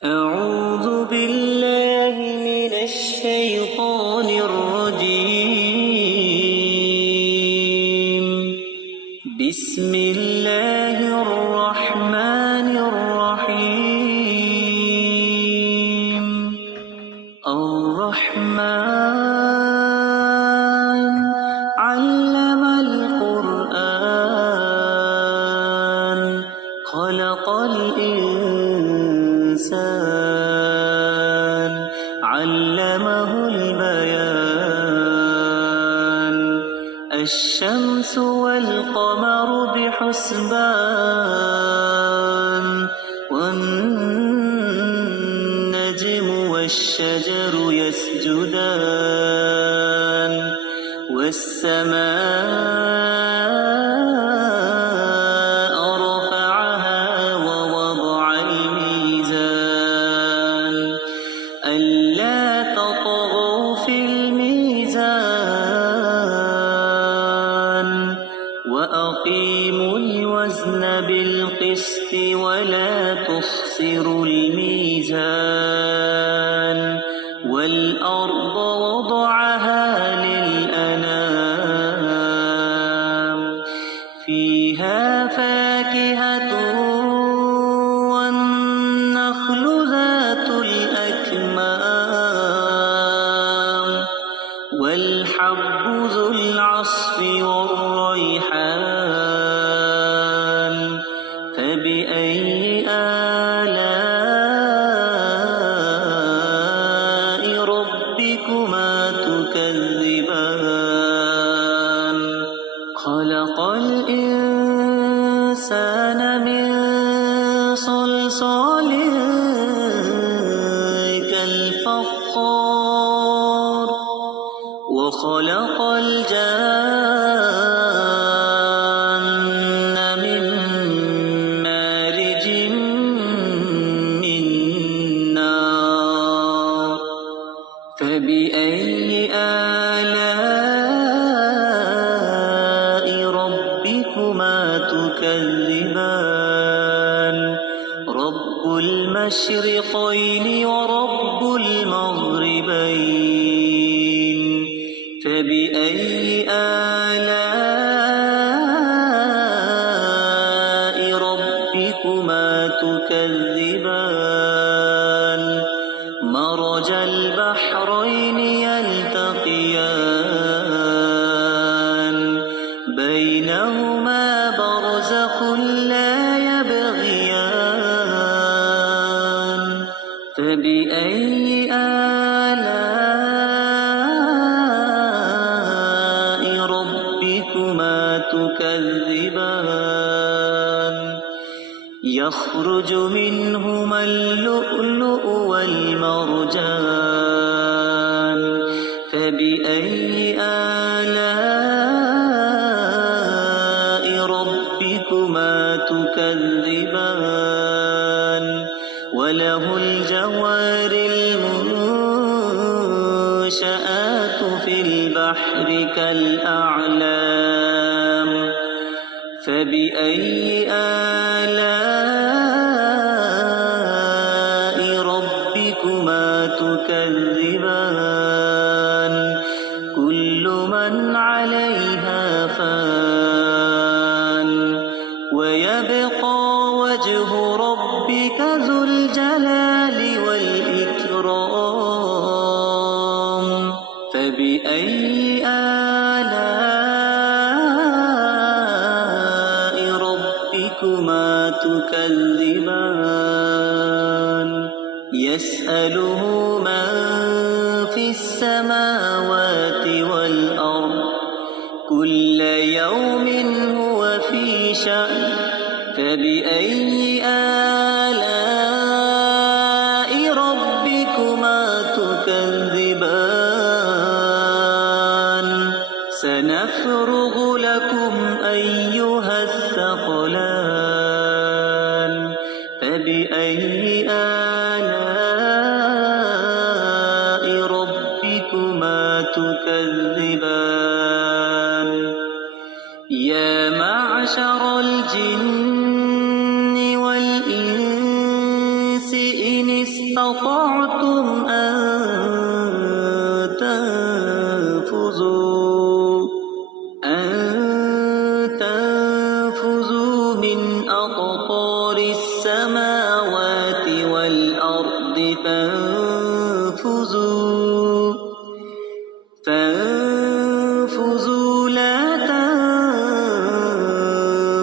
أعوذ بالله من الشيطان الرجيم. بسم الله الرحمن الرحيم. الرحمن علم القرآن خلق الإنسان علمه البيان. الشمس والقمر بحسبان والنجم والشجر يسجدان والسماء رفعها ووضع الميزان ألا تطغوا في الميزان وأقيموا الوزن بالقسط ولا تخسروا الميزان. والأرض وضعها للأنام فيها فاكهة والنخل ذات الأكمام والحب ذو العصف والريحان. فبأي آلاء ربكما تكذبان؟ خلق الإنسان من صلصال كالفخار وخلق الجان من مارج من نار. فبأي آلاء ربكما تكذبان؟ رب المشرقين ورب المغربين. فبأي آلاء ربكما تكذبان؟ مرج البحرين يلتقيان بينهما برزخ لا يبغيان. فبأي آلاء ربكما تكذبان؟ يخرج منهما اللؤلؤ والمرجان. فبأي آلاء ربكما تكذبان؟ وله الجوار المنشآت في البحر كالأعلام. فبأي آلاء ربكما تكذبان؟ كل من عليها فان ويبقى وجه ربك ذو الجلال والإكرام. فبأي آلاء ربكما تكذبان؟ يسأله من في السماوات والأرض كل يوم هو في شأن. فبأي آلاء ربكما تكذبان؟ سنفرغ لكم أيها الثقلان. فبأي آلاء ربكما تكذبان؟ يا معشر الجن والإنس إن استطعتم أن تنفذوا من أقطار السماوات والأرض فانفذوا لا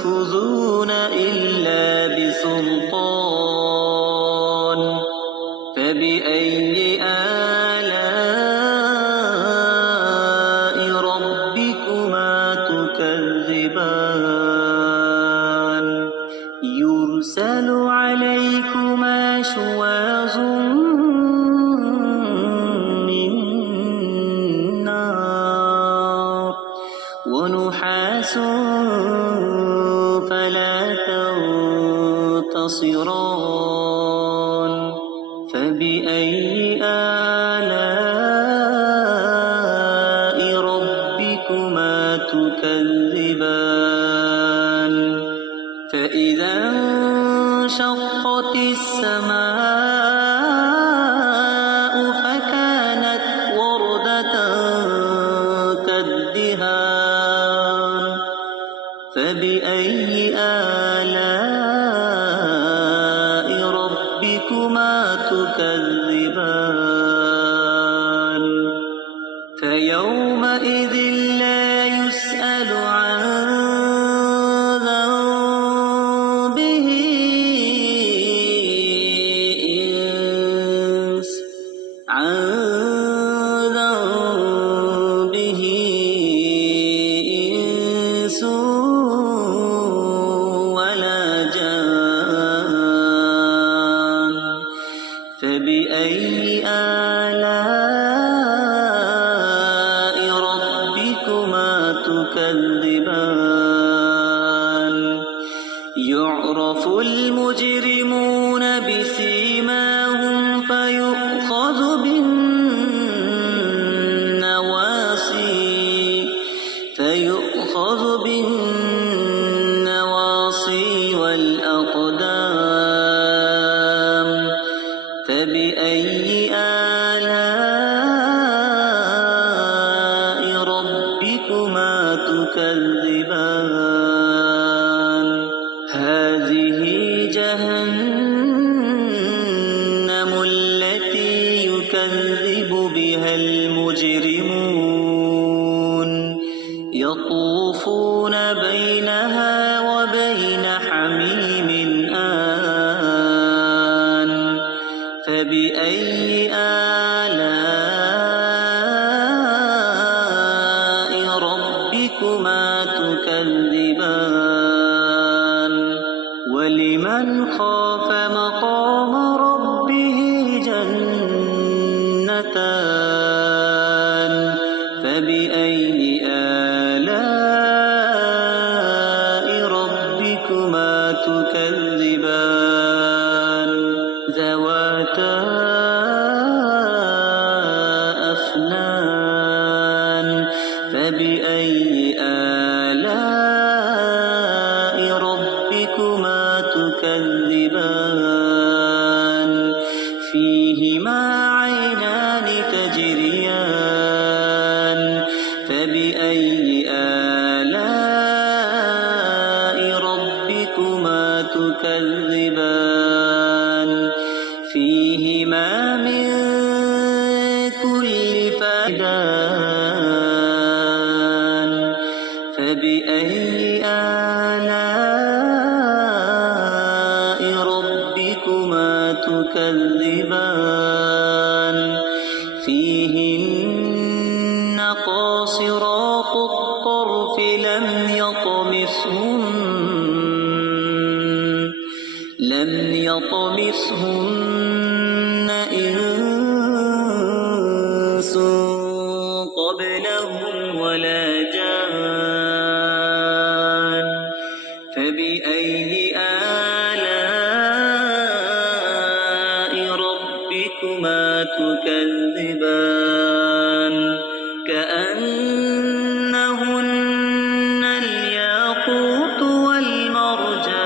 تنفذون إلا بسلطان فبأي آلاء ربكما تكذبان يرسل عليكما شواظ من نار ونحاس فلا تنتصران فبأي آلاء ربكما تكذبان فإذا انشقت السماء فكانت وردة كالدهان فبأي آلاء ربكما تكذبان فيومئذ لا يسأل عن ذنبه إنس ولا جان فبأي آلاء ربكما تكذبان يعرف المجرمون بسيماهم فيؤخذ بالنواصي والأقدام فبأي آلاء ربكما تكذبان هذه جهنم التي يكذب بها المجرمون يطوفون بينها وبين حميم آن فبأي آلاء ربكما تكذبان ولمن خاف مقام ربه جنتان فبأي آلاء ربكما تكذبان ذواتا أفنان فبأي آلاء ربكما تكذبان فيهما عينان تجريان فبأي آلاء ربكما تكذبان فيهما من كل فائدان فبأي آلاء ربكما تكذبان فيهن قاصرات الطرف لم يطمثهن إنس قبلهم ولا جان فبأي آلاء ربكما تكذبان كأنهن الياقوت والمرجان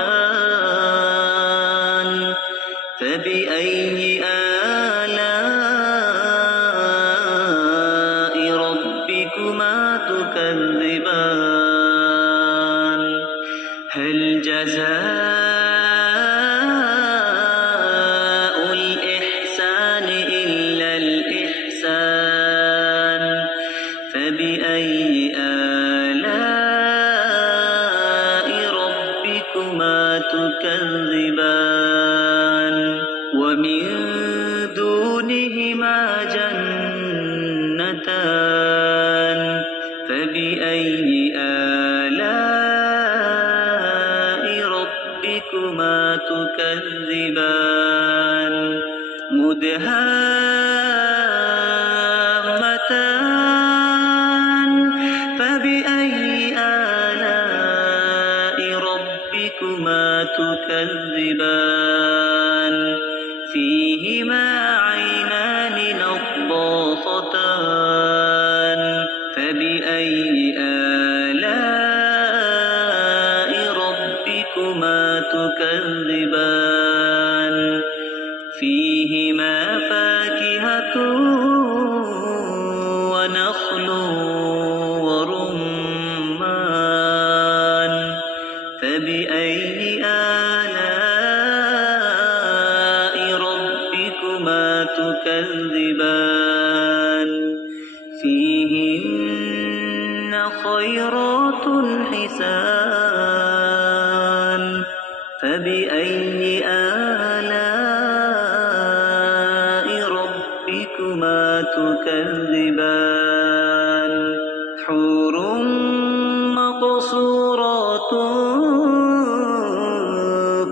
فبأي هل جزاء الإحسان إلا الإحسان فبأي آلاء ربكما تكذبان ومن دونهما جنتان فبأي آلاء ربكما تكذبان مدهامتان فبأي آلاء ربكما تكذبان فيهما عينان نضاختان فبأي آلاء ربكما تكذبان فيهما فاكهة ونخل ورمان فبأي آلاء ربكما تكذبان فيهن خيرات حسان فبأي آلاء ربكما تكذبان حور مقصورات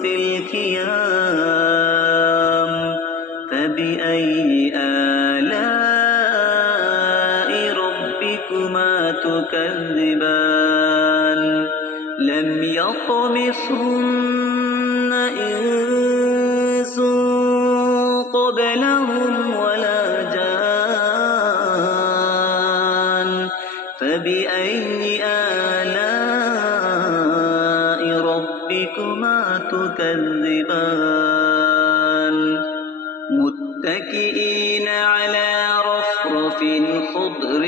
في الخيام فبأي آلاء ربكما تكذبان لم يطمثهن إنس قبلهم ولا جان فبأي آلاء ربكما تكذبان متكئين على رفرف خضر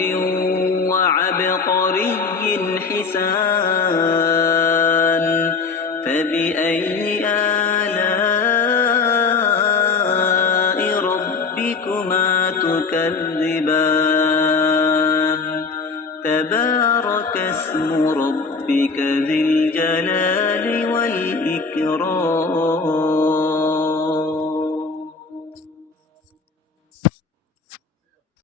وعبقري حسان فبأي آلاء ربكما تكذبان تبارك اسم ربك ذي الجلال والإكرام